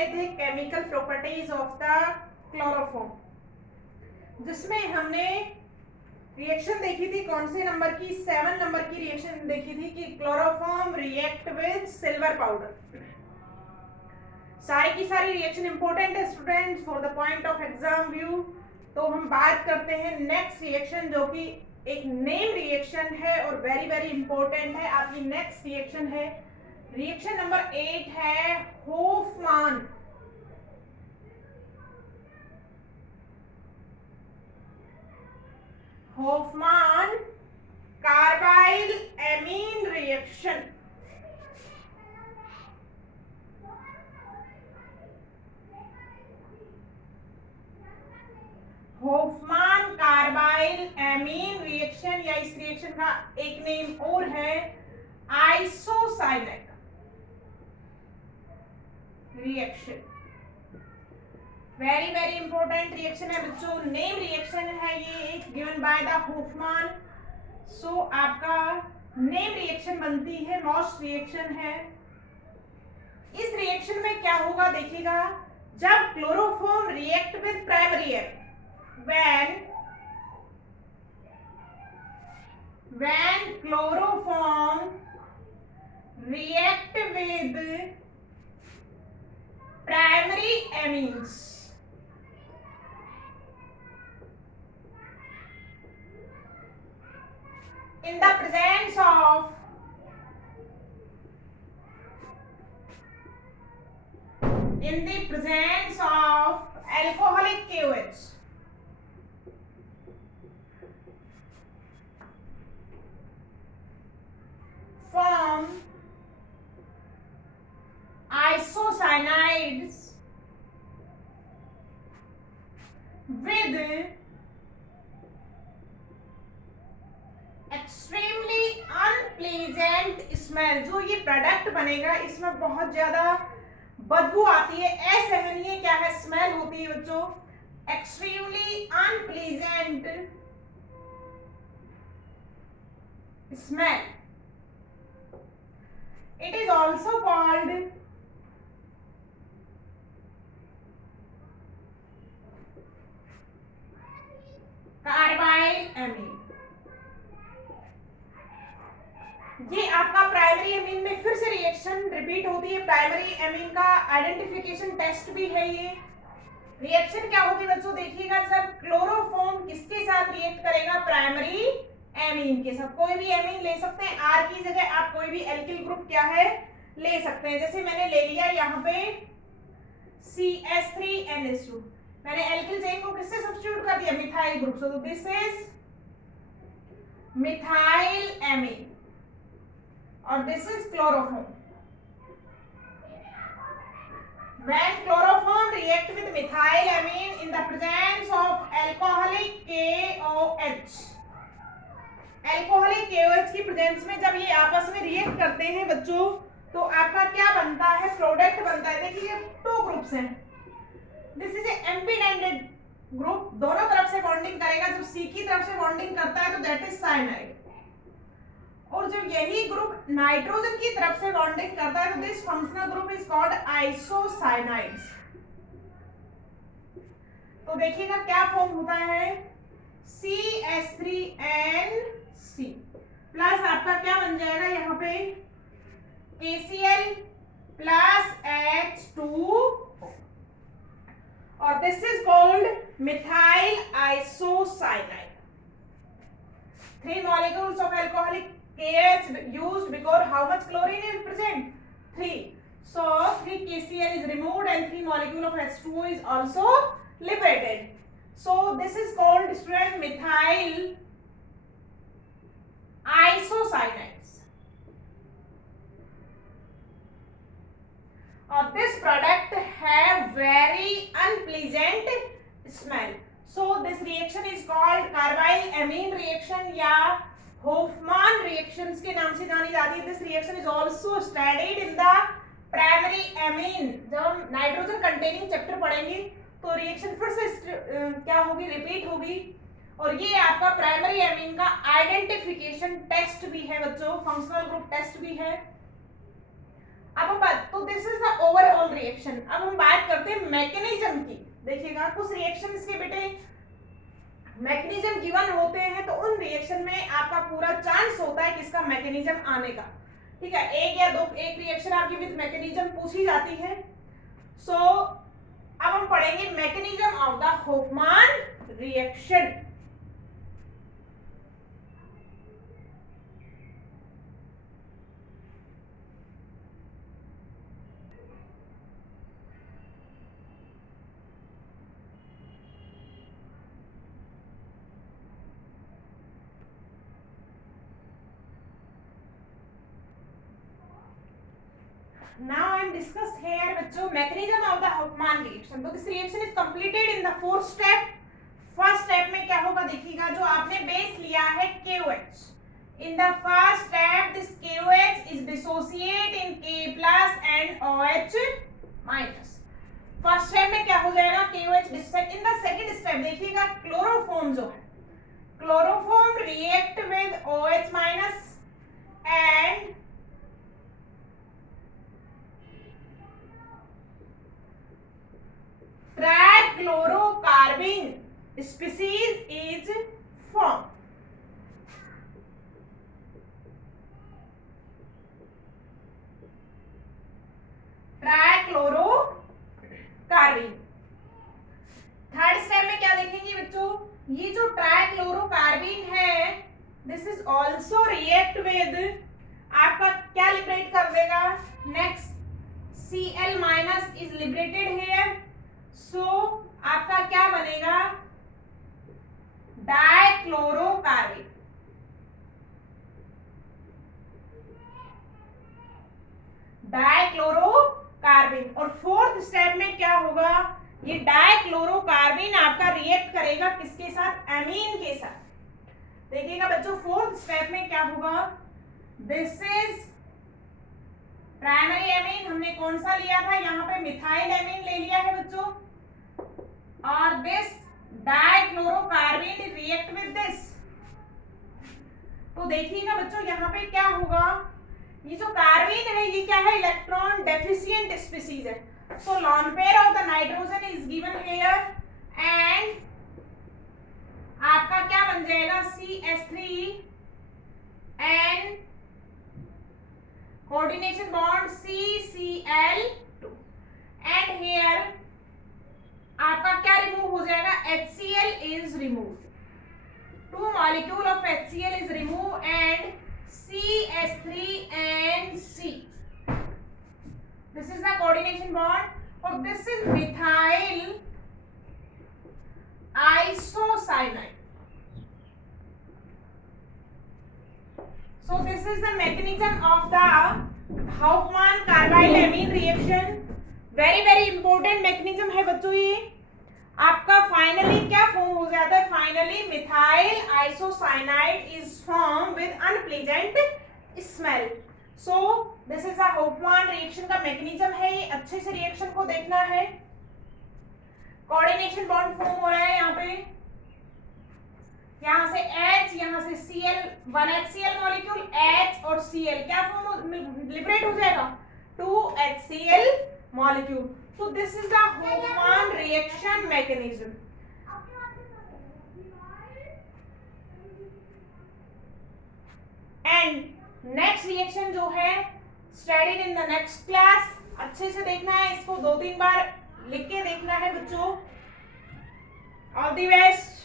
रहे थे chemical properties of the chloroform, जिसमें हमने रिएक्शन देखी थी कौन से नंबर की, 7 नंबर की रिएक्शन देखी थी कि chloroform react with silver powder. सारी की सारी रिएक्शन इंपॉर्टेंट है students for the point of exam view. तो हम बात करते हैं नेक्स्ट रिएक्शन, जो कि एक नेम रिएक्शन है और वेरी वेरी इंपॉर्टेंट है। आपकी नेक्स्ट रिएक्शन है रिएक्शन नंबर 8 है होफमान। होफमान carbyl amine reaction. होफमान carbyl amine reaction, या इस रिएक्शन का एक नेम और है isocyanate reaction. Very very important reaction है बच्चों, नेम रिएक्शन है ये, गिवन बाय द होफमान। सो आपका नेम रिएक्शन बनती है, मोस्ट रिएक्शन है। इस रिएक्शन में क्या होगा देखिएगा, जब chloroform react with primary air, when chloroform react with primary amines, in the presence of alcoholic KOH, form isocianides with extremely unpleasant smell। जो ये प्रोडक्ट बनेगा इसमें बहुत ज्यादा बदबू आती है, असहनीय क्या है स्मेल होती है बच्चों, extremely unpleasant smell. It is also called carbyl amine. ये आपका प्राइमरी एमीन में फिर से रिएक्शन रिपीट होती है। प्राइमरी एमीन का आइडेंटिफिकेशन टेस्ट भी है ये। रिएक्शन क्या होगी बच्चों देखिएगा, जब क्लोरोफॉर्म किसके साथ रिएक्ट करेगा, प्राइमरी एमीन के साथ। कोई भी एमीन ले सकते हैं, आर की जगह आप कोई भी एल्किल ग्रुप क्या है ले सकते हैं। जैसे मैंने ले लिया यहाँ पे CH3NH2, मैंने एल्किल चेन को किससे सब्स्टिट्यूट कर दिया, मिथाइल ग्रुप से। तो दिस इज मिथाइल एमीन और this is chloroform. When chloroform react with methyl amine in the presence of alcoholic KOH, alcoholic KOH की प्रेजेंस में जब ये आपस में रिएक्ट करते हैं बच्चों, तो आपका क्या बनता है, प्रोडक्ट बनता है। देखिए 2 ग्रुप्स हैं, दिस इज एम्पिडेंटेड ग्रुप, दोनों तरफ से बॉन्डिंग करेगा। जब C की तरफ से बॉन्डिंग करता है तो दैट इज साइनाइड, और जब यही ग्रुप नाइट्रोजन की तरफ से बॉन्डिंग करता है तो this functional group is called isocyanides. तो देखिएगा क्या फॉर्म होता है, CH3NC प्लस आपका क्या बन जाएगा यहाँ पे KCl प्लस H2, और this is called methyl isocyanide. 3 molecules of alcoholic KH used because how much chlorine is present? 3. So 3 KCl is removed and 3 molecule of H2O is also liberated. So this is called student methyl isocianides. और this product have very unpleasant smell. So this reaction is called carbyl amine reaction या होफमान reactions के नाम से जानी जाती है। This reaction is also studied in the primary amine. जब हम नाइट्रोजन कंटेनिंग चैप्टर पढ़ेंगे तो रिएक्शन फिर से क्या होगी, रिपीट होगी। और ये आपका प्राइमरी एमीन का आइडेंटिफिकेशन टेस्ट भी है बच्चों, फंक्शनल ग्रुप टेस्ट भी है। अब हम बात, तो this is the overall reaction. अब हम बात करते हैं मैकेनिज्म की। देखिएगा कुछ रिएक्शन इसके बेटे मैकेनिज्म गिवन होते हैं, तो उन रिएक्शन में आपका पूरा चांस होता है किसका मैकेनिज्म आने का। ठीक है, एक या दो एक रिएक्शन आपकी विद मैकेनिज्म पूछी जाती है। सो अब हम पढ़ेंगे mechanism of the होफमान reaction. Now I am discuss here बच्चों mechanism of the Hofmann reaction। तो this reaction is completed in the fourth step। First step में क्या होगा देखिएगा, जो आपने बेस लिया है KOH। In the first step this KOH is dissociate in K plus and OH minus। First step में क्या हो जाएगा, KOH dissociate। In the second step देखिएगा क्लोरोफॉर्म जो है, chloroform react with OH minus and trichlorocarbene species is formed। Trichlorocarbene. Third step में क्या देखेंगे बच्चों, ये जो ट्राइक्लोरोकार्बीन है this is also react with, आपका क्या लिबरेट कर देगा, next Cl minus is liberated here. So आपका क्या बनेगा, डाइक्लोरोकार्बीन। डाइक्लोरोकार्बीन। और फोर्थ स्टेप में क्या होगा, ये डाइक्लोरोकार्बीन आपका रिएक्ट करेगा किसके साथ, एमीन के साथ। देखिएगा बच्चों फोर्थ स्टेप में क्या होगा, दिस इज प्राइमरी एमीन, हमने कौन सा लिया था, यहाँ पे मिथाइल एमीन ले लिया है बच्चों, और दिस डाइक्लोरोकार्बीन रिएक्ट विद दिस। तो देखिएगा बच्चों यहाँ पे क्या होगा, ये जो कार्बीन है ये क्या है, इलेक्ट्रॉन डेफिशिएंट स्पीसीज है। So lone pair of the nitrogen is given here and आपका क्या बन जाएगा, CH3 and coordination bond CCl2 and here आपका क्या रिमूव हो जाएगा, HCl is removed। 2 molecule of HCl is removed and CH3 and C। This is the coordination bond और this is methyl isocyanide। So this is the mechanism of the Hofmann carbide amine reaction। very important mechanism है बच्चों। ये आपका finally क्या form हो जाता है, finally methyl isocyanide is form with unpleasant smell. So this is a होफमान reaction का mechanism है, ये अच्छे से रिएक्शन को देखना है। कोऑर्डिनेशन बॉन्ड फॉर्म हो रहा है यहाँ पे, यहाँ से H, यहाँ से Cl, 1HCl मॉलिक्यूल H और Cl क्या फॉर्म लिबरेट हो जाएगा, 2HCl molecule। So this is the Hofmann reaction mechanism। And next reaction जो है studied in the next class, अच्छे से देखना है इसको, 2-3 बार लिख के देखना है बच्चों। All the best.